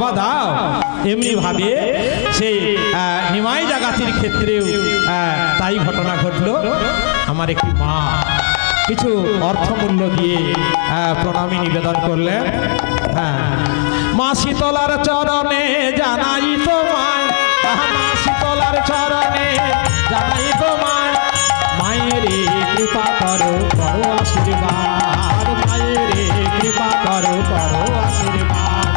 বাবা দাও। এমনি ভাবে সেই নিমাই জাগাতির ক্ষেত্রেও তাই ঘটনা ঘটলো। আমার একটি মা কিছু অর্থমূল্য দিয়ে প্রণামী নিবেদন করলেন। হ্যাঁ, মা শীতলার চরণে জানাই তোমায়, মা শীতলার চরণে জানাই তোমায়, মায়ের কৃপা করো করো আশীর্বাদ, মায়ের কৃপা করো করো আশীর্বাদ।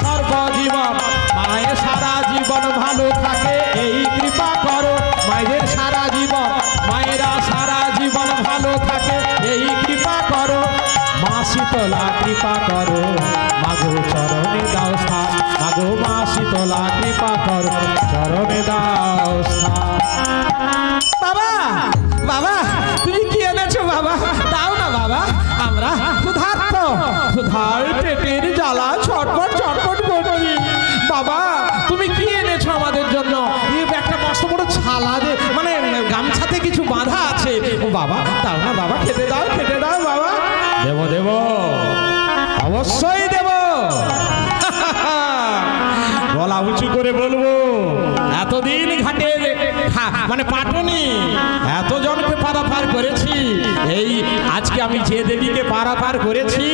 সর্বজীবন মায়ের সারা জীবন ভালো থাকে এই কৃপা করো, মায়ের সারা জীবন মায়েরা সারা জীবন ভালো থাকে এই কৃপা করো। মা শীতলা কৃপা করো, মাগো চরণে দাও স্থান, মাগো মা শীতলা কৃপা করো, চরণে দাও স্থান। বাবা বাবা তুমি কি এনেছো বাবা? দাও না বাবা, আমরা ক্ষুধার্ত, ক্ষুধার পেটের জ্বালা ছটফট ছটফট করছি। বাবা তুমি কি এনেছো আমাদের জন্য? একটা মস্ত বড় ছালা দে, মানে গামছাতে কিছু বাঁধা আছে। ও বাবা দাও না বাবা, খেতে দাও খেতে দাও বাবা। দেব দেব অবশ্যই দেব, গলা উঁচু করে বলবো। এতদিন ঘাটে মানে পাটনি এতজনকে পারাপার করেছি, এই আজকে আমি যে দেবীকে পারাপার করেছি,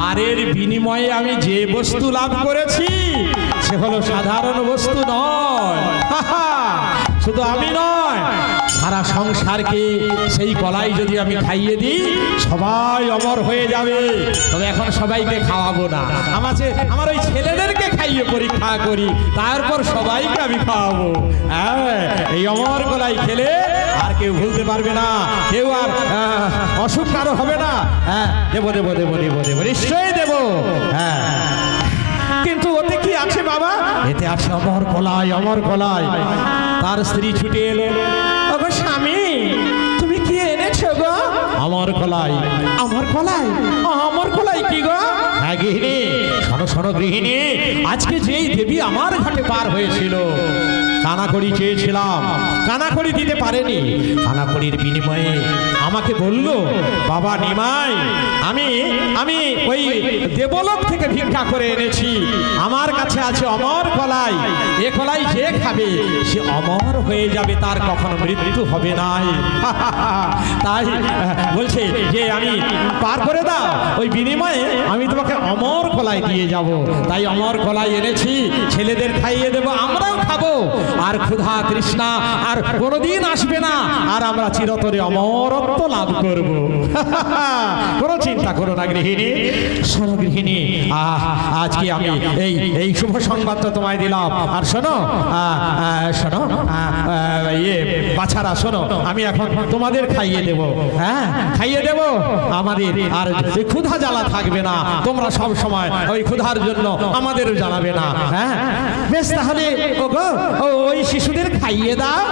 পারের বিনিময়ে আমি যে বস্তু লাভ করেছি সে হলো সাধারণ বস্তু নয়। শুধু আমি নয়, সারা সংসারকে সেই কলাই যদি আমি খাইয়ে দিই সবাই অমর হয়ে যাবে। তবে এখন সবাইকে খাওয়াবো না, আমার ওই ছেলেদেরকে খাইয়ে পরীক্ষা করি, তারপর সবাইকে আমি খাওয়াবো। হ্যাঁ, এই অমর কলাই খেলে আর কেউ ভুলতে পারবে না, কেউ আর অসুখ কারো হবে না। হ্যাঁ, দেবো দেবো দেবো দেবো দেবো, নিশ্চয়ই দেবো। হ্যাঁ, কিন্তু ওতে কি আছে বাবা? এতে আছে অমর কলাই, অমর কলাই। তার স্ত্রী ছুটে এলো, ওগো স্বামী তুমি কি এনেছো গো? অমর কলাই। অমর কলাই? অমর কলাই কি গো? হ্যাঁ গৃহিণী, শোনো শোনো গৃহিণী, আজকে যেই দেবী আমার ঘাটে পার হয়েছিল, কানাকড়ি চেয়েছিলাম, কানাকড়ি দিতে পারেনি। কানাকড়ির বিনিময়ে আমাকে বলল, বাবা নিমাই আমি আমি ওই দেবলোক থেকে ভিক্ষা করে এনেছি, আমার কাছে আছে অমর কলাই, এ কলাই যে খাবে সে অমর হয়ে যাবে, তার কখনো মৃত্যু হবে নাই। তাই বলছে যে আমি পার করে দাও, ওই বিনিময়ে আমি তোমাকে অমর কলাই দিয়ে যাব। তাই অমর কলাই এনেছি, ছেলেদের খাইয়ে দেবো, আমরাও খাবো, আর ক্ষুধা তৃষ্ণা আর কোনোদিন আসবে না, আর আমরা চিরতরে অমরত্ব লাভ করব। কোনো চিন্তা করো না গৃহিণী। শোনো গৃহিণী, আজকে আমি এই শুভ সংবাদটা তোমায় দিলাম। আর শোনো শোনো বাছারা, শোনো আমি এখন তোমাদের খাইয়ে দেব। হ্যাঁ, খাইয়ে দেব, আমাদের আর ক্ষুধা জ্বালা থাকবে না, তোমরা সব সময় ওই ক্ষুধার জন্য আমাদেরও জানাবে না। হ্যাঁ বেশ, তাহলে ওগো ওই শিশুদের খাইয়ে দাও।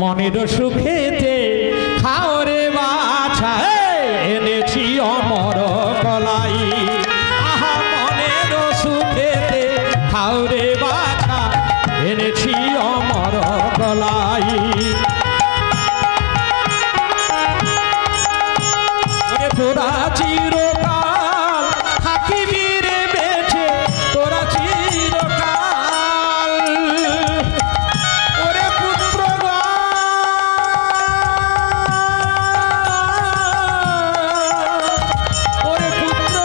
মনের সুখেতে খাও রে বাছা, এনেছি অমর কলাই। আহা মনের সুখেতে খাও রে বাছা, এনেছি অমর কলাই। তোরা চিরকাল থাকিবি রে বেঁচে, তোরা চিরকাল। ওরে পুত্র ওরে পুত্র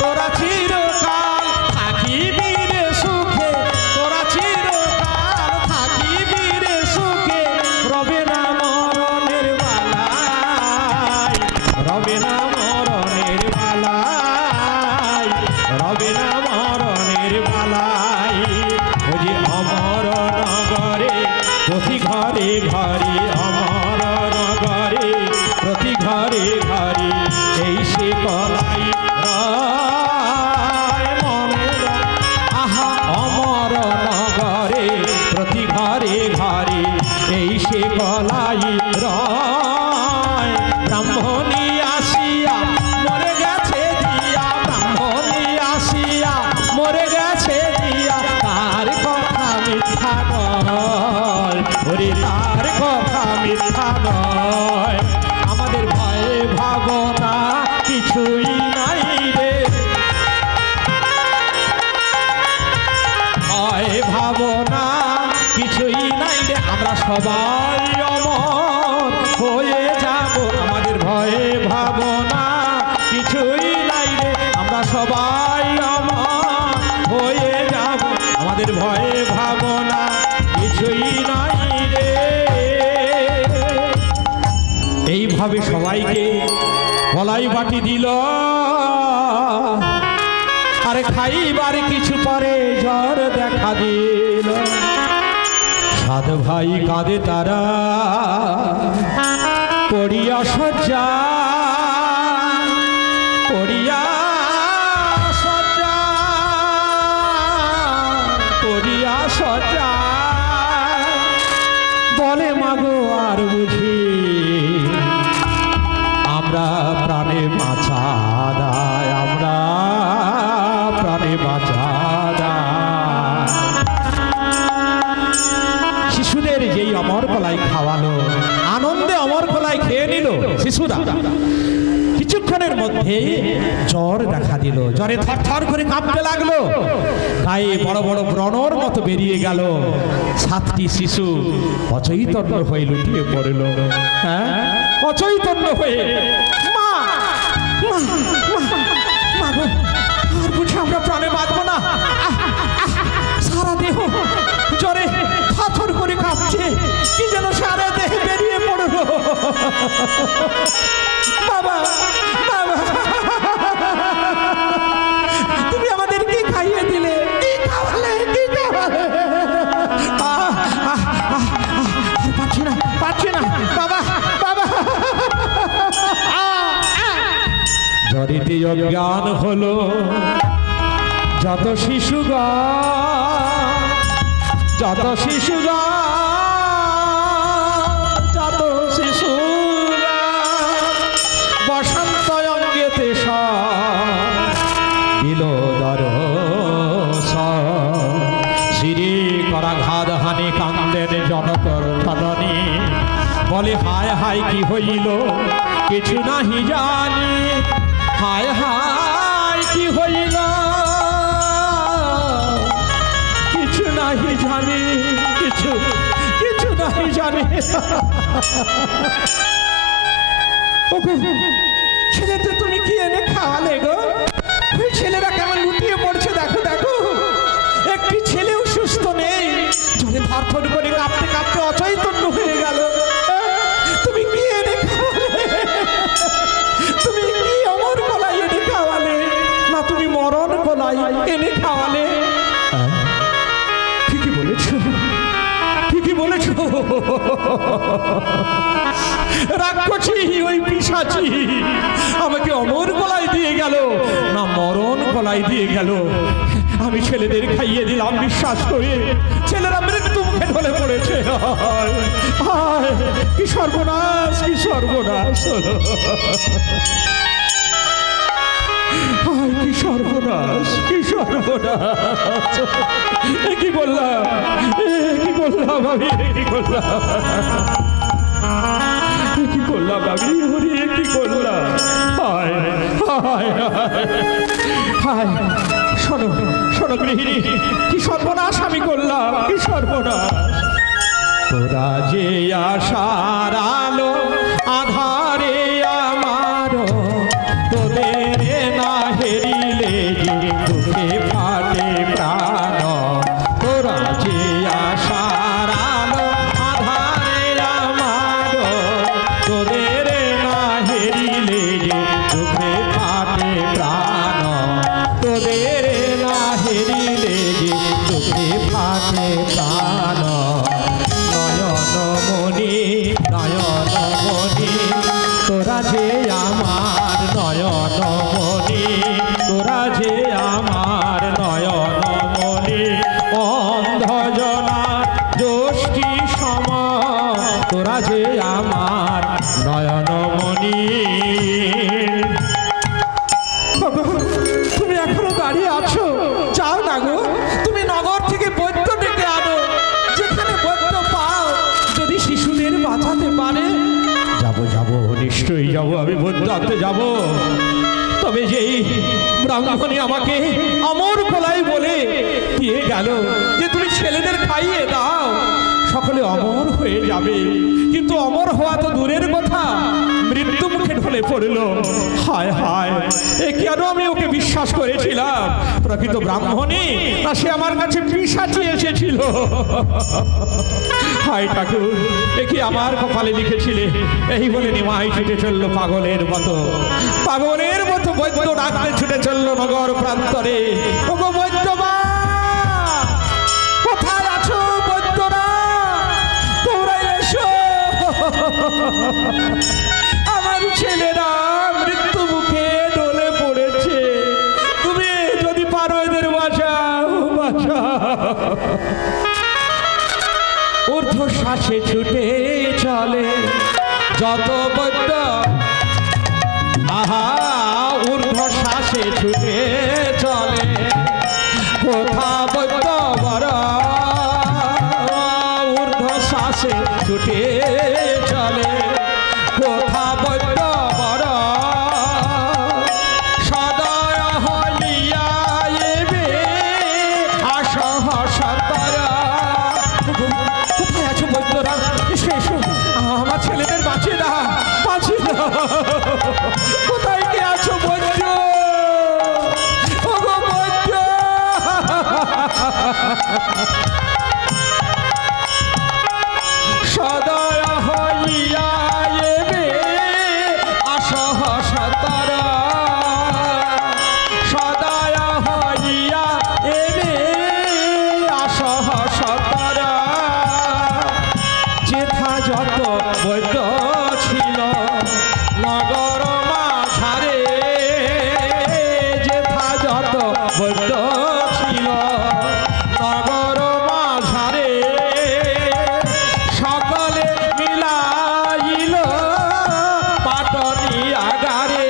তোরা চিরকাল থাকিবি রে সুখে, তোরা চিরকাল থাকিবি রে সুখে, রবে না মরণের বালাই, রবে না মরণের বালাই, রবে না মরণের বালাই। ও যে অমর নগরে প্রতি ঘরে ঘরে, অমর নগরে প্রতি ঘরে ঘরে, এই সে কলাই রায় মনের। আহা অমর নগরে প্রতি ঘরে ঘরে, এই সে কলাই রায়। ব্রাহ্মণী আসিয়া মরে গেছে দিয়া, ব্রাহ্মণী আসিয়া মরে গেছে দিয়া, তার কথা মিথ্যা নয়, ওরে তার কথা মিথ্যা কথা নয়, আমাদের ভয়ে ভাবনা কিছুই নাই রে, ভয়ে ভাবনা কিছুই নাই রে, আমরা সবাই অমর হয়ে যাব, আমাদের ভয়ে ভাবনা কিছুই নাই রে, আমরা সবাই অমর হয়ে যাব, আমাদের ভয়ে ভাবনা কিছুই নাই রে। এইভাবে সবাইকে গলায় বাটি দিল, আরে খাইবার কিছু পরে জ্বর দেখা দিল, সাত ভাই কাঁদে তারা পড়িয়া শয্যা, পড়িয়া শয্যা, পড়িয়া শয্যা, বলে মাগো আর বুঝি আমরা প্রাণে বাঁচা দায়, আমরা প্রাণে বাঁচা দায়। শিশুদের যেই অমর কলাই খাওয়ালো, আনন্দে অমর কলাই খেয়ে নিল শিশুরা, কিছুক্ষণের মধ্যে জ্বর দেখা দিল, জ্বরে থরথর করে কাঁপতে লাগলো, গায়ে বড় বড় ব্রণর মতো বেরিয়ে গেল, সাতটি শিশু অচৈতন্য হয়ে লুটিয়ে পড়ল, হ্যাঁ অচৈতন্য হয়ে। মা মা মা গো, আর বুঝি আমরা প্রাণে বাঁচবো না, সারা দেহ জ্বরে থরথর করে কাঁপছে, কি যেন সারা দেহে বেরিয়ে পড়লো, বাবা বাবা তুমি আমাদের কি খাইয়ে দিলে, কি খাওয়ালে, কি খাওয়ালে, পাচ্ছি না পাচ্ছি না বাবা বাবা। জ্বরেতে অজ্ঞান হলো যত শিশুগণ, যত শিশুগণ, যত শিশুগণ, বসন্ত অঙ্গেতে দিল দর্শন, শিরে করা ঘাত হানি কান্দেন জনকর ধনী, বলে হায় হায় কি হইল কিছু নাহি জানি, হায় হায় কি হইল কিছু নাহি জানি, কিছু কিছু নাহি জানি। ছেলেতে তুমি কি এনে খাওয়ালে গো, ওই ছেলেরা কেমন লুটিয়ে পড়ছে, দেখো দেখো, একটি ছেলেও সুস্থ নেই, জলে থরথর করে কাঁপতে কাঁপতে অচৈতন্য হয়ে গেল, তুমি কি এনে খাওয়ালে, তুমি কি অমর কলাই এনে খাওয়ালে, না তুমি মরণ কলাই এনে খাওয়ালে। ঠিকই বলেছ, ঠিকই বলেছ, রাক্ষসী ওই পিশাচী আমাকে অমর কলাই দিয়ে গেল না মরণ কলাই দিয়ে গেল, আমি ছেলেদের খাইয়ে দিলাম বিশ্বাস করে, ছেলেরা মৃত্যু মুখে ঢলে পড়েছে, কি সর্বনাশ, কি সর্বনাশ হলো, কি সর্বনাশ, কি সর্বনাশ, কি করলাম, কি করলাম আমি, কি করলাম, কি করলাম আমি, হরি কি করলাম, হায় হায় হায়, শোনো শোনো গৃহিণী, কি সর্বনাশ আমি করলাম, কি সর্বনাশ। তোরা যে আশার আলো আধারে আমার, তোদের না হেরিলে যে দুঃখে ফাটে প্রাণ, তোরা যে আশার আলো আধারে আমার, তোদের না হেরিলে যে দুঃখে ফাটে প্রাণ, তোদের না হেরিলে যে দুঃখে ফাটে প্রাণ। নয়নমণি নয়নমণি তোরা যে আমার, নয়নমণি তোরা যে আমার, নয়নমণি অন্ধজনা জ্যোষ্ঠী সম, তোরা যে আমার নয়নমণি। তুমি এখনো দাঁড়িয়ে আছো, যাও না গো, তুমি নগর থেকে বৈদ্য ডেকে আনো, যেখানে বৈদ্য পাও, যদি শিশুদের বাঁচাতে পারে নিশ্চয়ই যাব, আমি বৈদ্য আনতে যাব। তবে যেই ব্রাহ্মণী আমাকে অমর কোলাই বলে দিয়ে গেল যে তুমি ছেলেদের খাইয়ে দাও, সকলে অমর হয়ে যাবে, কিন্তু অমর হওয়া তো দূরের কথা, মৃত্যু মুখে ঢলে পড়ল। হায় হায়, এ কেন আমি ওকে বিশ্বাস করেছিলাম? প্রকৃত ব্রাহ্মণী না সে আমার কাছে পিশাচি এসেছিল। হায় ঠাকুর, এ কি আমার কপালে লিখেছিলে? এই বলে নিমাই ছুটে চললো পাগলের মতো, পাগলের মতো বৈদ্য ডাকতে ছুটে চললো নগর প্রান্তরে। ওগো বৈদ্য মা, কোথায় আছো বৈদ্যরা? তোমরা এসো, আমার ছেলেরা মৃত্যু মুখে ঢলে পড়েছে, তুমি যদি পারো এদের বাঁচাও, বাঁচাও। ঊর্ধ্ব শ্বাসে ছুটে চলে যত বৈদ্য, আহা ঊর্ধ্ব শ্বাসে ছুটে চলে কোথা বৈদ্য বর, ঊর্ধ্ব শ্বাসে ছুটে চলে কোথা বৈদ্য বর, সদয় হইয়া এবে আসহ সতর। কোথায় আছো বৈদ্যরা? এসো এসো, আমার ছেলেদের বাঁচিয়ে দাও, বাঁচিয়ে দাও। কোথায় কে আছো বৈদ্য? ওগো বৈদ্য, সদয় হইয়া এবে আসহ সতর, সদয় হইয়া এবে আসহ সতর। যেথা যত বৈদ্য ছিল নগর মাঝারে, যেথা যত বৈদ্য ছিল নগর মাঝারে, সকলে মিলাইল পাটনি আগারে,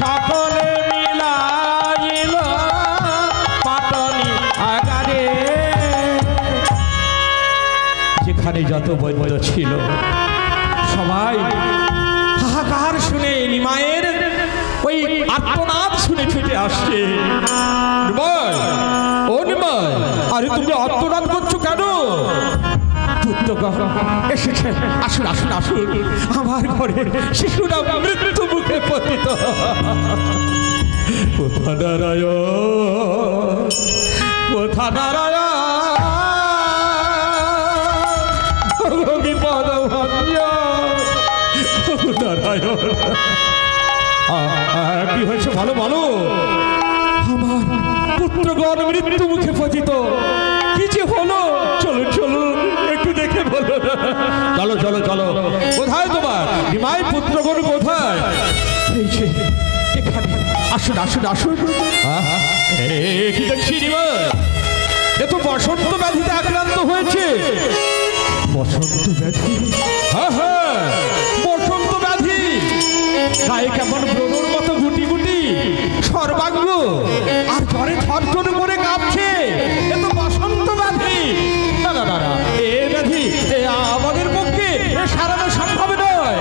সকলে মিলাইল পাটনি আগারে। যেখানে যত বৈদ্য ছিল সবাই হাহাকার শুনে নিমায়ের ওই আর্তনাদ শুনে ছুটে আসছে। নিমাই, ও নিমাই, আরে তুমি আর্তনাদ করছো কেন? এসেছে, আসুন আসুন আসুন, আমার ঘরে শিশুরা মৃত্যু মুখে পতিত। কোথা নারায়ণ, কোথা নারায়ণ, বিপদ নারায়ণ। কি হয়েছে বলো বলো? আমার পুত্রগণ মৃত্যু মুখে পতিত, কি যে হলো? চলো চলো, একটু দেখে বলো। চলো চলো চলো। কোথায় তোমার নিমাই পুত্রগণ, কোথায়? এই যে এখানে, আসুন আসুন আসুন। কি দেখছি নিমাই, এ তো বসন্ত ব্যাধিতে আক্রান্ত হয়েছে। বসন্ত ব্যাধি? হ্যাঁ হ্যাঁ, বসন্ত ব্যাধি। গায়ে কেমন ব্রণর মতো গুটি গুটি, সর্বাঙ্গ আর জ্বরে থরথর করে কাঁপছে। এ তো বসন্ত ব্যাধি। না না না, এ ব্যাধি আমাদের পক্ষে সারানো সম্ভব নয়।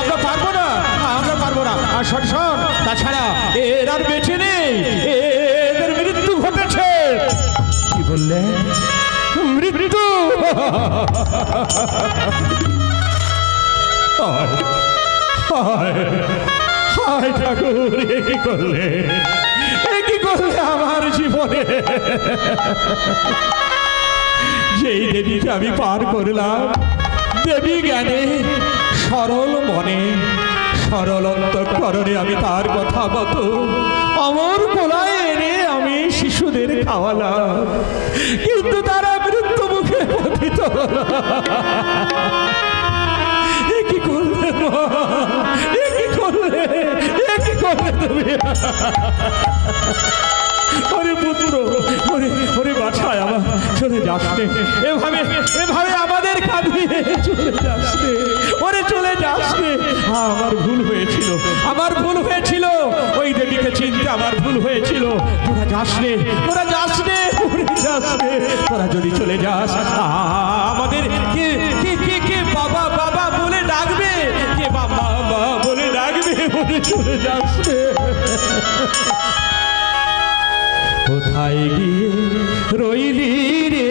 আমরা পারবো না, আমরা পারবো না। আর শোন শোন, তাছাড়া এর আর বেঁচে নেই, এদের মৃত্যু ঘটেছে। কি বললে? মৃত্যু? হায় ঠাকুর, এ কি করলে, এ কি করলে আমার জীবনে? যেই দেবীকে আমি পার করলাম, দেবী জ্ঞানে সরল মনে সরল অন্তঃকরণে আমি তার কথা মতো অমর কোলায় এনে আমি শিশুদের খাওয়ালাম, কিন্তু তারা মৃত্যু মুখে পতিত হলো। কি করলে, কি করলে, কি করলে তুমি? ওরে পুত্র, ওরে ওরে বাছায় আমার, চলে যাস রে, এভাবে এভাবে আমাদের কাঁদিয়ে চলে যাস রে, ওরে চলে যাস রে। আমার ভুল হয়েছিল, আমার ভুল হয়েছিল, ওই দেবীকে চিনতে আমার ভুল হয়েছিল। তোরা যাস রে, তোরা যাস রে, ওরে যাস রে। তোরা যদি চলে যাস, আমাদের কে কে কে কে বাবা বাবা বলে ডাকবে। চলে যাচ্ছে। কোথায় গিয়ে রইলি রে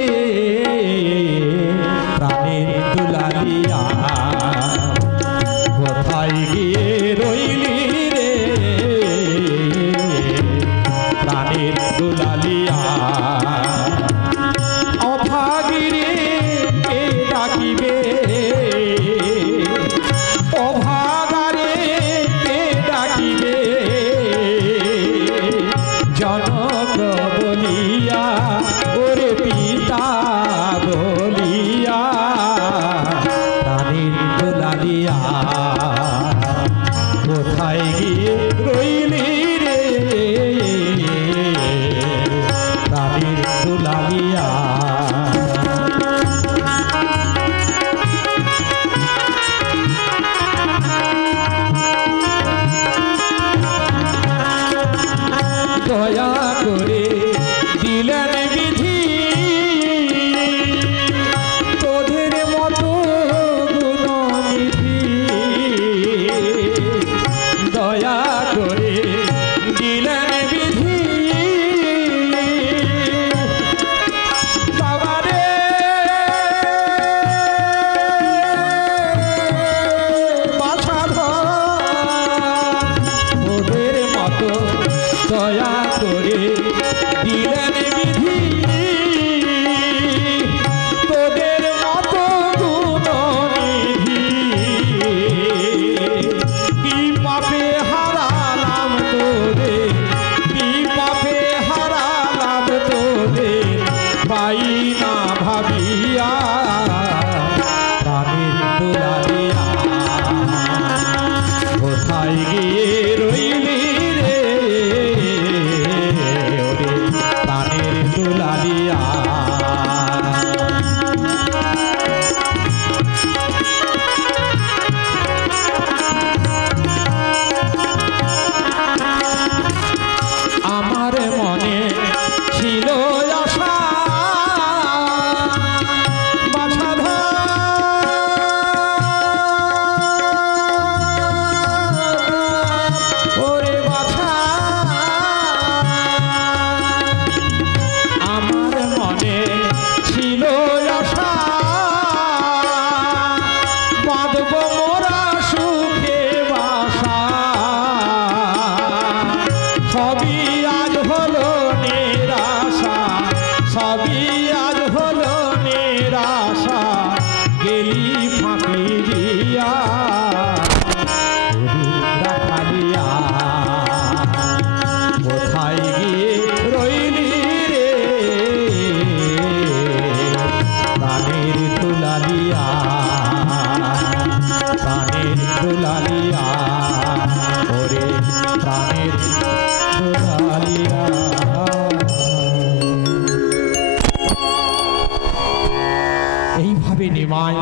প্রাণের দুলালিয়া, কোথায় গিয়ে রইলি রে প্রাণের দুলালিয়া। অভাগিরে কে ডাকিবে, অভাগারে কে ডাকিবে, জনক বলিয়া ওরে পিতা বলিয়া প্রাণের দুলালিয়া। কোথায় গিয়ে রইলি রে প্রাণের দুলালিয়া। দয়া করে দিলেন বিধি তোদের মতো গুণনিধি, দয়া করে দিলেন বিধি বাবারে। বাছাধর ওদের মতো দয়া করে দিলেন বিধি তোদের মতো গুণনিধি। কি পাপে হারালাম তোরে, কি পাপে হারালাম তোরে পাই না ভাবিয়া প্রাণের দুলালিয়া। কোথায় গিয়ে রইলি রে ওরে প্রাণের দুলালিয়া। আমার মনে ছিল আশা ওরে বাছা, আমার মনে ছিল আশা বাঁধব মোরা সুখে বাসা। সবই আজ হলো নিরাশা, সবই আজ হলো নিরাশা, গেলি ফাঁকি দিয়া রাখালিয়া। কোথায় গিয়ে রইলি রে প্রাণের দুলালিয়া, প্রাণের দুলালিয়া ওরে প্রাণের দুলালিয়া। এইভাবে নিমাই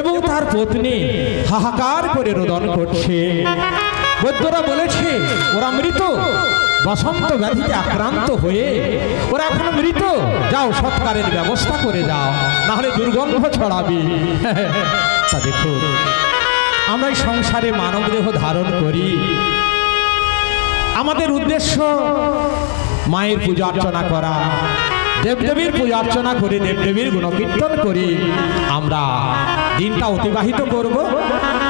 এবং তার পত্নী হাহাকার করে রোদন করছে। বৈদ্যরা বলেছে ওরা মৃত, বসন্ত ব্যাধিতে আক্রান্ত হয়ে ওরা এখনো মৃত। যাও সৎকারের ব্যবস্থা করে যাও, না হলে দুর্গন্ধ ছড়াবে। তা দেখো আমরা এই সংসারে মানব দেহ ধারণ করি, আমাদের উদ্দেশ্য মায়ের পূজা অর্চনা করা, দেবদেবীর পূজা অর্চনা করে দেবদেবীর গুণকীর্তন করি আমরা দিনটা অতিবাহিত করব।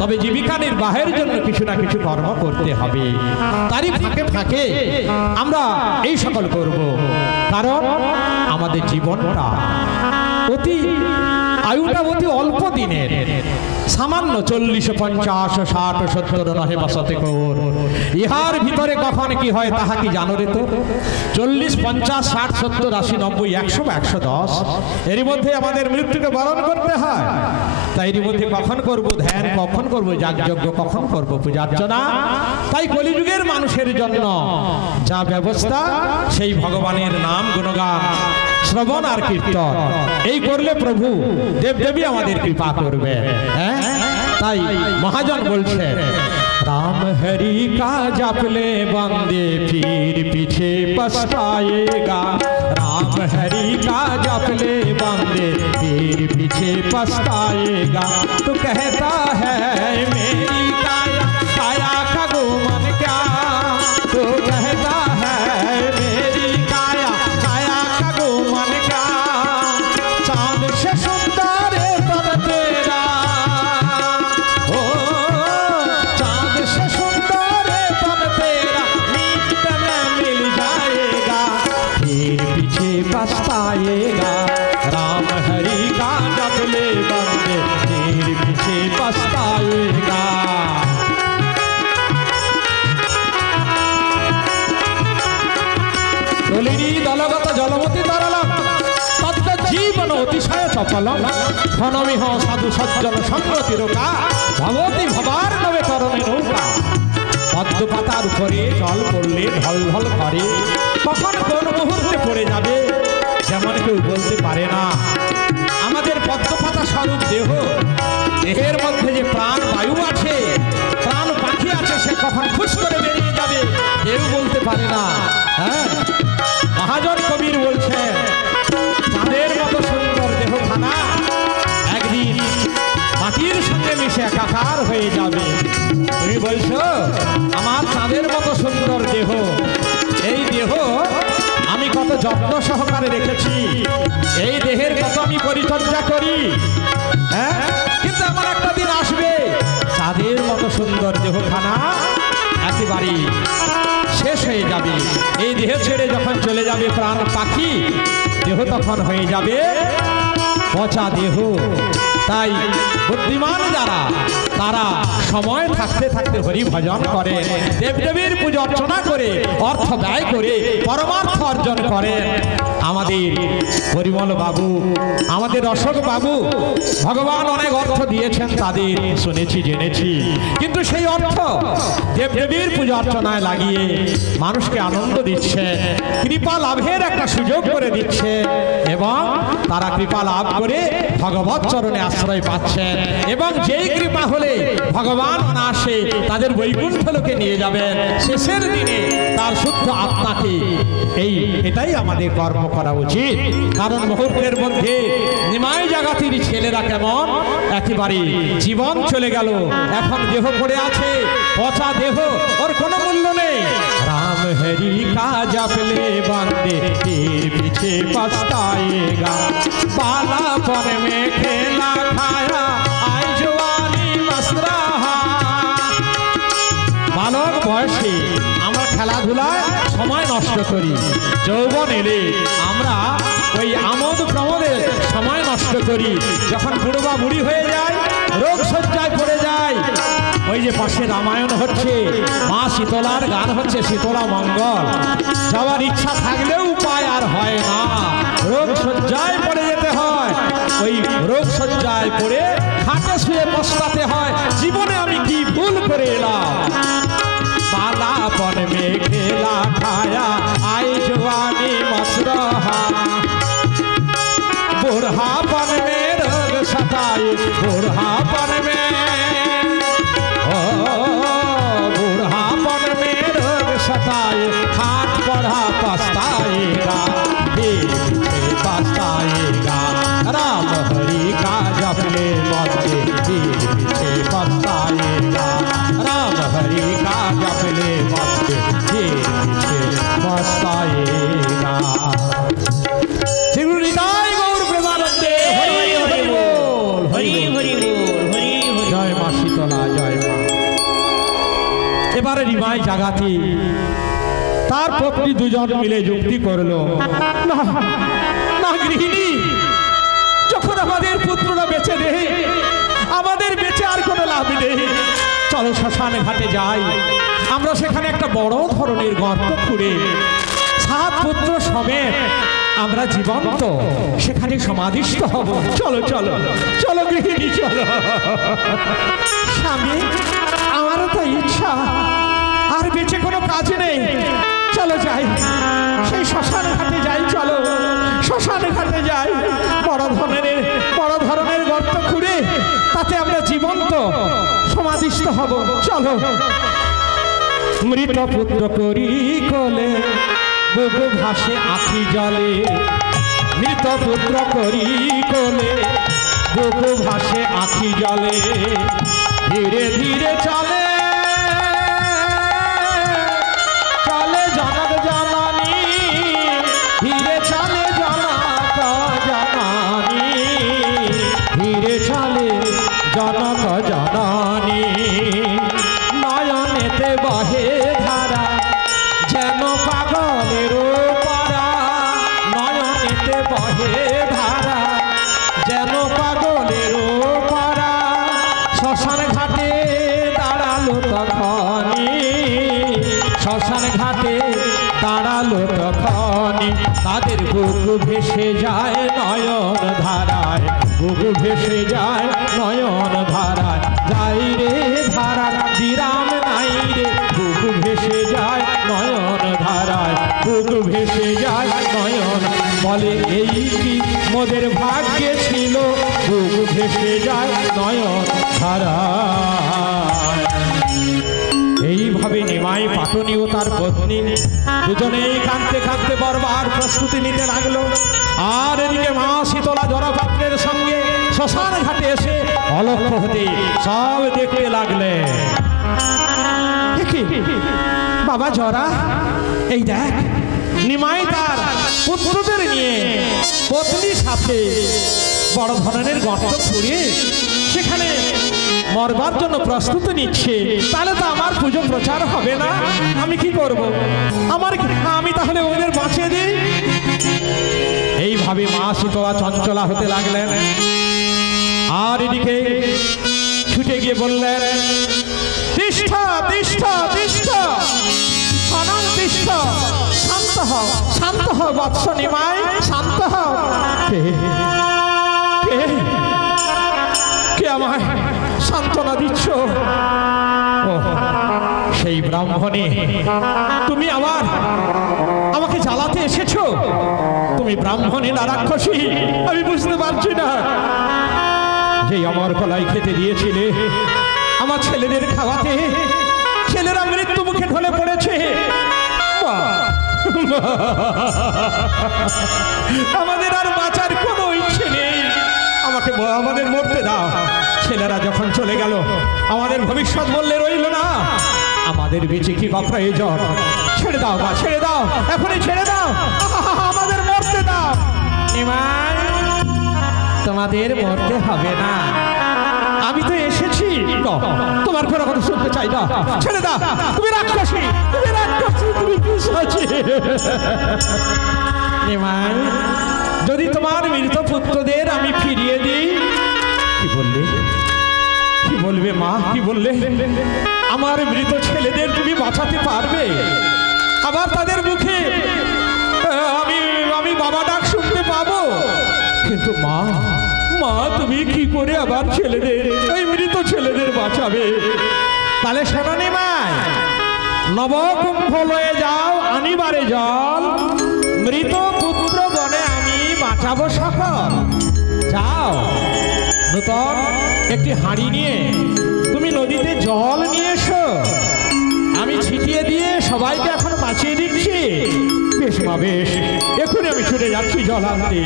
তবে জীবিকা নির্বাহের জন্য কিছু না কিছু কর্ম করতে হবে, তারই ফাঁকে ফাঁকে আমরা এই সকল করব। কারণ আমাদের জীবনটা আয়ুটা অতি অল্প দিনের, সামান্য 40, 50, 60, 70 নহে বসতে কর। ইহার ভিতরে কখন কি হয় তাহা কি জানো রে? তো 40, 50, 60, 70, 80, 90, 100 বা 110 এর মধ্যে আমাদের মৃত্যুকে বরণ করতে হয়। তাই এর মধ্যে কখন করব ধ্যান, কখন করব যাগযজ্ঞ, কখন করব পূজার্চনা। তাই কলিযুগের মানুষের জন্য যা ব্যবস্থা সেই ভগবানের নাম গুণগান শ্রবণ আর কীর্তন, এই করলে প্রভু দেবদেবী আমাদের কৃপা করবে। হ্যাঁ, তাই মহাজন বলছে राम हरि का जप ले बंदे फिर पीछे पछताएगा। राम हरि का जप ले बंदे फिर पीछे पछताएगा। तो कहता है मेरी काया काया का गुमान কলম ঘনমিহ সাধু সজ্জন সংগতি রোকা ভগবতী ভবার নবে করণে নৌকা। পদ্ম পাতার উপরে জল পড়লে ঢল ঢল করে, কখন কোন মুহূর্তে পড়ে যাবে যেমন কেউ বলতে পারে না। আমাদের পদ্ম পাতা স্বরূপ দেহ, দেহের মধ্যে যে প্রাণ বায়ু আছে, প্রাণ পাখি আছে, সে কখন খুশ করে বেরিয়ে যাবে কেউ বলতে পারে না। হ্যাঁ, মহাজন কবির বলছেন চাঁদের মতো সুন্দর দেহখানা একদিন মাটির সঙ্গে মিশে একাকার হয়ে যাবে। তুমি বলছো আমার চাঁদের মতো সুন্দর দেহ, এই দেহ আমি কত যত্ন সহকারে রেখেছি, এই দেহের কত আমি পরিচর্যা করি। হ্যাঁ, কিন্তু আমার একটা দিন আসবে চাঁদের মতো সুন্দর দেহখানা একেবারে শেষ হয়ে যাবে। এই দেহ ছেড়ে যখন চলে যাবে প্রাণ পাখি, দেহ তখন হয়ে যাবে পচা দেহ। তাই বুদ্ধিমান যারা তারা সময় থাকতে থাকতে হরি ভজন করে, দেবদেবীর পুজো অর্চনা করে, অর্থ ব্যয় করে পরমার্থ অর্জন করে। আমাদের পরিমল বাবু, আমাদের অশোক বাবু, ভগবান অনেক অর্থ দিয়েছেন তাদের, শুনেছি জেনেছি, কিন্তু সেই অর্থ দেবদেবীর পুজো অর্চনায় লাগিয়ে মানুষকে আনন্দ দিচ্ছে, কৃপা লাভের একটা সুযোগ করে দিচ্ছে, এবং তারা কৃপা লাভ করে ভগবত চরণে আশ্রয় পাচ্ছেন। এবং যেই কৃপা হলে ভগবান আসে তাদের বৈকুণ্ঠ লোকে নিয়ে যাবেন শেষের দিনে তার শুদ্ধ আত্মাকে। এটাই আমাদের কর্ম করা উচিত। কারণ মুহূর্তের মধ্যে নিমাই জাগাতির ছেলেরা কেমন একেবারে জীবন চলে গেল, এখন দেহ পড়ে আছে, পচা দেহ, ওর কোনো মূল্য নেই। রাম হরি का जपले बंदे तीर पीछे पछताएगा, बालापन में खेला खाया आई जवानी मस्त रहा। बालक বয়সে আমরা খেলাধুলায় সময় নষ্ট করি, যৌবন এলে আমরা ওই আমোদ প্রমোদে সময় নষ্ট করি। যখন বুড়ো বা বুড়ি হয়ে যায়, রোগ শয্যায় পড়ে যায়, ওই যে পাশে রামায়ণ হচ্ছে, মা শীতলার গান হচ্ছে, শীতলা মঙ্গল, যাওয়ার ইচ্ছা থাকলেও উপায় আর হয় না, রোগ শয্যায় পড়ে যেতে হয়। ওই রোগ শয্যায় পড়ে খাটে শুয়ে পস্তাতে হয়, জীবনে আমি কি ভুল করে এলাম। बालापन में खेला खाया आई जवानी मस्त रहा, बूढ़ापन में रोग सताए, बूढ़ापन में बूढ़ापन में रोग सताए, हाथ बढ़ा पछताएगा, पीछे पछताएगा। राम हरि का जपले बंदे पीछे पछताएगा, राम हरि का जपले बंदे पीछे पछताएगा। श्रीगुरुनिताय गौर प्रेमानंदे हरि हरि बोल, हरि हरि बोल, हरि हरि। जय मां शीतला, जय मां। এবারে নিমাই জাগাতি তার পত্নী দুজন মিলে যুক্তি করলো, না না গৃহিণী, যখন আমাদের পুত্ররা বেঁচে নেই, আমাদের বেঁচে আর কোনো লাভ নেই, চলো শ্মশান ঘাটে যাই, আমরা সেখানে একটা বড় ধরনের গর্ত খুঁড়ে 7 পুত্র সমেত আমরা জীবন্ত সেখানে সমাধিস্থ হব। চলো চলো চলো গৃহিণী, চলো। স্বামী, আমারও তো ইচ্ছা, আর বেঁচে কোনো কাজ নেই, চলো যাই, সেই শ্মশান ঘাটে যাই, চলো শ্মশান ঘাটে যাই, বড় ধরনের গর্ত খুঁড়ে তাতে আমরা জীবন্ত সমাধিস্থ হব, চলো। মৃত পুত্র করি কোলে, বুবু ভাসে আখি জলে, মৃত পুত্র করি কোলে, বুবু ভাসে আখি জলে, ধীরে ধীরে চলে চলে জনক জননী, ধীরে চলে জনক জননী, ধীরে চলে জনক জননী। নয়নেতে বহে ধারা যেন পাগলের পারা, নয়নেতে বহে ধারা যেন পাগলের পারা। শ্মশান ঘাটে দাঁড়ালো তখনই, শ্মশান ঘাটে দাঁড়ালো তখনই, তাদের বুক ভেসে যায় নয়ন ধারায়, বুক ভেসে যায় নয়ন ধারায়, যাই রে ধারার বিরাম নাই রে, বুক ভেসে যায় নয়ন ধারায়, বুক ভেসে যায় নয়ন। বলে এই কি মোদের ভাগ্যে ছিল, বুক ভেসে যায় নয়ন ধারায়। এইভাবে নিমাই পাটনি ও তার পত্নী দুজনেই কাঁদতে কাঁদতে বরবার প্রস্তুতি নিতে লাগলো। আর এদিকে মা শীতলা জড়পাত্রের সঙ্গে শ্মশান ঘাটে এসে অলক্ষ্য হতে সব দেখতে লাগলে। বাবা জরা, এই দেখ নিমাই তার পুত্রদের নিয়ে পত্নীর সাথে বড় ধরনের গর্ত খুঁড়ে সেখানে মরবার জন্য প্রস্তুতি নিচ্ছে। তাহলে তো আমার পুজো প্রচার হবে না, আমি কি করব? আমি তাহলে ওদের বাঁচিয়ে দিই। এইভাবে মা শীতলা চঞ্চলা হতে লাগলেন। আর এদিকে ছুটে গিয়ে বললেন, তিষ্ঠা তিষ্ঠা তিষ্ঠা অনন্ত তিষ্ঠা, শান্ত হও শান্ত হও বৎস নিমাই, শান্ত হও। কে আমায় সান্ত্বনা দিচ্ছ? ও সেই ব্রাহ্মণী, তুমি আমাকে জ্বালাতে এসেছো? তুমি ব্রাহ্মণী না রাক্ষসী আমি বুঝতে পারছি না। যে অমর কলাই খেতে দিয়েছিলে আমার ছেলেদের খাওয়াতে, ছেলেরা মৃত্যু মুখে ঢলে পড়েছে। আমাদের আর বাঁচার কোনো ইচ্ছে নেই, আমাদের মরতে দাও। ছেলেরা যখন চলে গেল আমাদের ভবিষ্যৎ বললে রইল না, আমাদের বেঁচে কি বা প্রয়োজন? ছেড়ে দাও বা ছেড়ে দাও, এখনই ছেড়ে দাও, আমাদের মরতে দাও। নিমাই, তোমাদের মরতে হবে না, আমি তো এসেছি, তোমার কোনো কথা শুনতে চাই না। ছেড়ে দাও, তুমি রাক্ষসী, তুমি রাক্ষসী, তুমি পিশাচী। নিমাই, যদি তোমার মৃত পুত্রদের আমি ফিরিয়ে দিই, কি বললে? কি বলবে মা, কি বললে? আমার মৃত ছেলেদের তুমি বাঁচাতে পারবে? আবার তাদের মুখে আমি বাবা ডাক শুনতে পাবো? কিন্তু মা, তুমি কি করে আবার ছেলেদের, ওই মৃত ছেলেদের বাঁচাবে? তাহলে শোনো নিমাই, নবকুম্ভ লয়ে যাও আনিবারে জল, মৃত পুত্র গণে আমি বাঁচাবো সকল। যাও, নূতন একটি হাঁড়ি নিয়ে তুমি নদীতে জল নিয়ে এসো, আমি ছিটিয়ে দিয়ে সবাইকে এখন বাঁচিয়ে দিচ্ছি। বেশ মা বেশ, এখনই আমি ছুটে যাচ্ছি জল আনতে।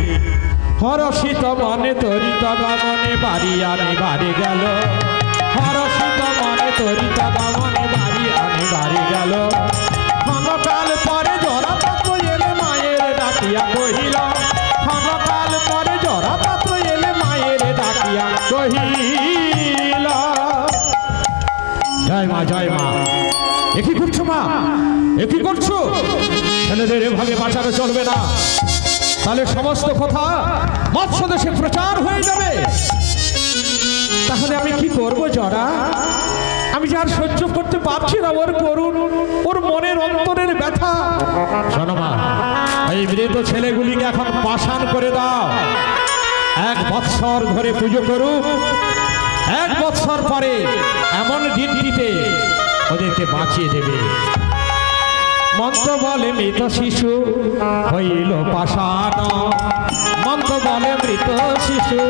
হরষিত মনে তরিত গমনে বাড়ি আনি বাড়ি গেল, হরষিত মনে তরিত গমনে বাড়ি আনি বাড়ি গেল। ক্ষণকাল পরে জরা পাত্র এলে মায়ের ডাকিয়া কহিল, ক্ষণকাল পরে জরা পাত্র এলে মায়ের ডাকিয়া কহিল। জয় মা, জয় মা। এ কি করছো মা, এ কি করছো? ছেলেদের এভাবে বাঁচানো চলবে না, তাহলে সমস্ত কথা মৎস্য দেশে প্রচার হয়ে যাবে। তাহলে আমি কি করব জরা? আমি যার সহ্য করতে পারছি না ওর করুন, ওর মনের অন্তরের ব্যথা। শোনো মা, এই মৃত ছেলেগুলিকে এখন পাষাণ করে দাও, 1 বৎসর ধরে পুজো করুক। 1 বৎসর পরে এমন দিনটিতে ওদেরকে বাঁচিয়ে দেবে। মন্ত্র বলে মৃত শিশু হইল পাষাণ, মন্ত্র বলে মৃত শিশু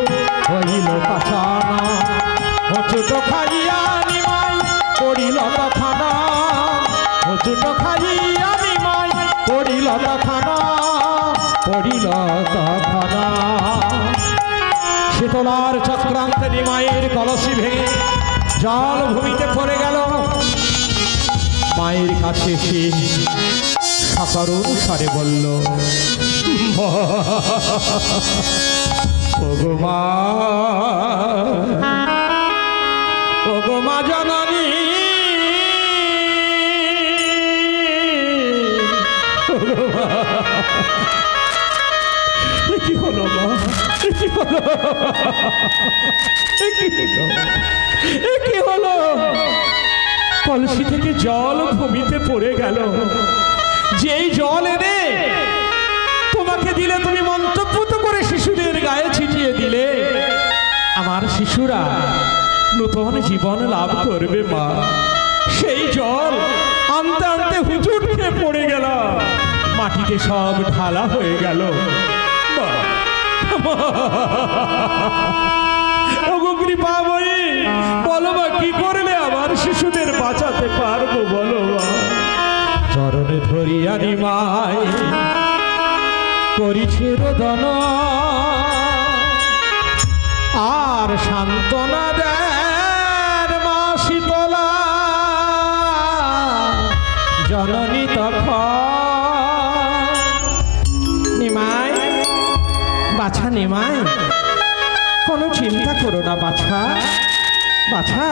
হইল পাষাণ। হুচুট খাইয়া নিমাই পড়িল তখন, হুচুট খাইয়া নিমাই পড়িল তখন, পড়িল তখন। শীতলার চক্রান্তে নিমাইয়ের কলসি ভেঙে জল ভূমিতে পড়ে গেল। মায়ের কাছে এসে সকরুণ স্বরে বলল, ওগো মা, ওগো মা জননী, কি হলো মা, কি হলো, কি হলো? কলসি থেকে জল ভূমিতে পড়ে গেল। যেই জল এনে তোমাকে দিলে তুমি মন্তব্য করে শিশুদের গায়ে ছিটিয়ে দিলে আমার শিশুরা নতুন জীবন লাভ করবে মা। সেই জল আনতে আনতে হুজুট খেয়ে পড়ে গেল, মাটিতে সব ঢালা হয়ে গেল। কৃপাময়ী বলো মা, কি করলে আমার শিশুদের বাঁচাতে পারবো বলো মা। চরণে ধরিয়া নিমাই করিছে রোদন, আর সান্ত্বনা দেন মা শীতলা জননী তখন। নিমাই, বাছা নিমাই, কোনো চিন্তা করো না বাছা। বাছা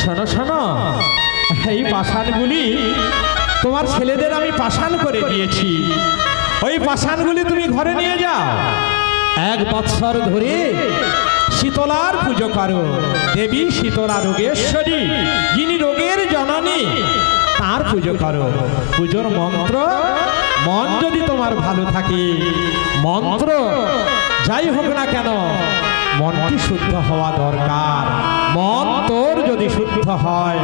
শোনো শোনো, এই পাষাণগুলি তোমার ছেলেদের আমি পাষাণ করে দিয়েছি। ওই পাষাণগুলি তুমি ঘরে নিয়ে যাও, 1 বৎসর ধরে শীতলার পুজো করো। দেবী শীতলা রোগেশ্বরী, যিনি রোগের জননী, তার পুজো করো। পুজোর মন্ত্র, মন যদি তোমার ভালো থাকে, মন্ত্র যাই হোক না কেন মনটি শুদ্ধ হওয়া দরকার। মন তোর যদি শুদ্ধ হয়,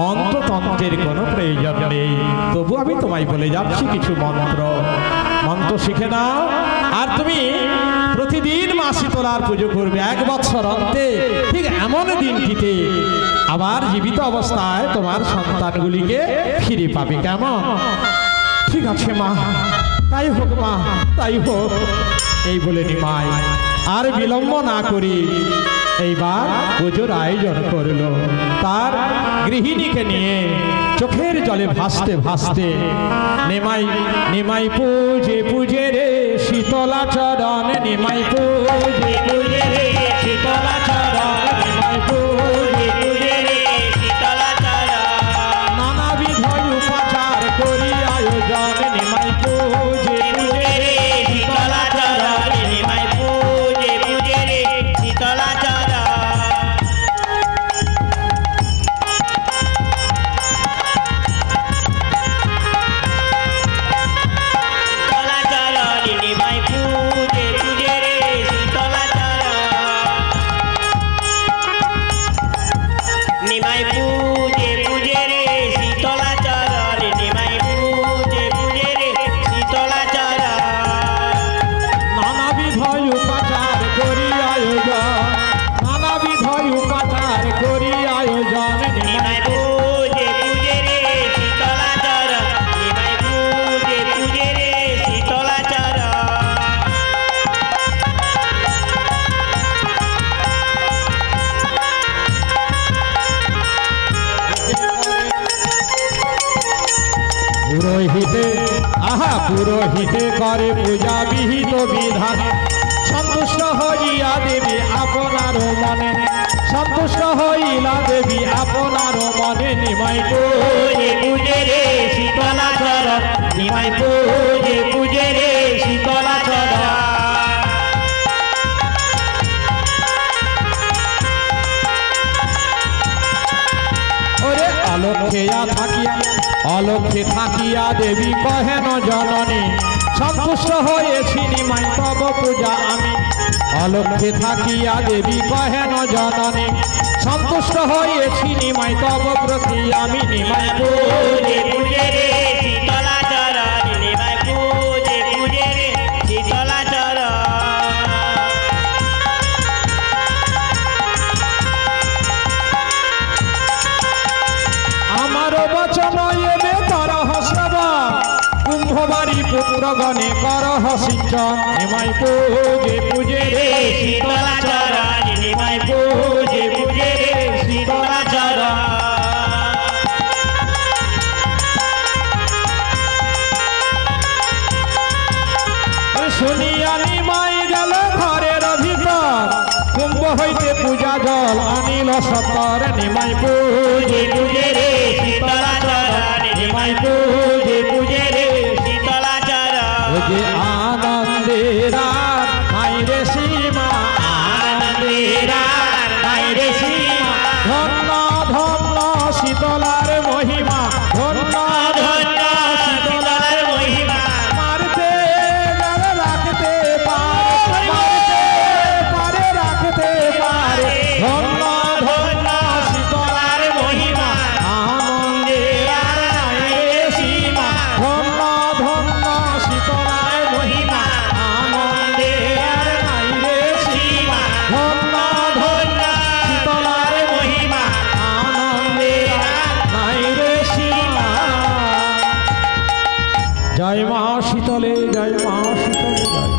মন্ত্রতন্ত্রের কোনো প্রয়োজন নেই। তবু আমি তোমায় বলে যাচ্ছি কিছু মন্ত্র, মন্ত্র শিখে নাও। আর তুমি প্রতিদিন মা শীতলার পুজো করবে 1 বৎসর অন্তে। ঠিক এমন দিনটিতে আবার জীবিত অবস্থায় তোমার সন্তানগুলিকে ফিরে পাবে। কেমন? ঠিক আছে মা, তাই হোক মা, তাই হোক। এই বলে নিমাই আর বিলম্ব না করি এইবার পুজোর আয়োজন করলো। তার গৃহিণীকে নিয়ে চোখের জলে ভাসতে ভাসতে নিমাই নিমাই পূজে পূজে রে শীতলা চরণ, নিমাই পূজে পূজে রে শীতলা চরণ, নিমাই পূজে পূজে রে শীতলা চরণ। নানাবিধ উপাচার করি আয়োজন, নিমাই পূজে পূজে রে শীতলা চরণ, নিমাই পূজে পূজে রে শীতলা চরণ। পুরোহিতে পুরোহিতে করে পূজা বিহিত বিধান, সন্তুষ্ট হইয়া দেবী আপনার মনে, সন্তুষ্ট হইলা দেবী আপনার মনে। নিমাই পূজে পূজে রে শীতলা চরণ, নিমাই পূজে পূজে রে শীতলা চরণ। ওরে অলক্ষেয়া থাকিয়া অলক্ষে থাকিয়া দেবী কহেন জননী, সন্তুষ্ট হয়েছি নিমাই তব পূজা আমি। অলক্ষে থাকিয়া দেবী কহেন জননী, সন্তুষ্ট হয়েছি নিমাই তব প্রতি আমি। নিমাই পূজে পূজে রে শীতলা চরণ, নিমাই পূজে পূজে রে শীতলা চরণ। আমার বচন এবে করহ শ্রবণ, কুম্ভবাড়ি পুত্রগণে করহ সিঞ্চন। নিমাই পূজে পূজে রে শীতলা চরণ, নিমাই পূজে পূজে রে শীতলা চরণ। শুনিয়া নিমাই গেল ঘরের ভিতর, কুম্ভ হইতে পূজা জল আনিল সতর। নিমাই পূজে পূজে রে শীতলা চরণ, নিমাই পূজে পূজে রে শীতলা চরণ। যে আনন্দের নাই রে সীমা, আনন্দের নাই রে সীমা, ধন্য ধন্য শীতলার মহিমা, ধন্য ধন্য শীতলার মহিমা। মারতে গেলে জয় মা শীতলে, জয় মা শীতলে, জয়।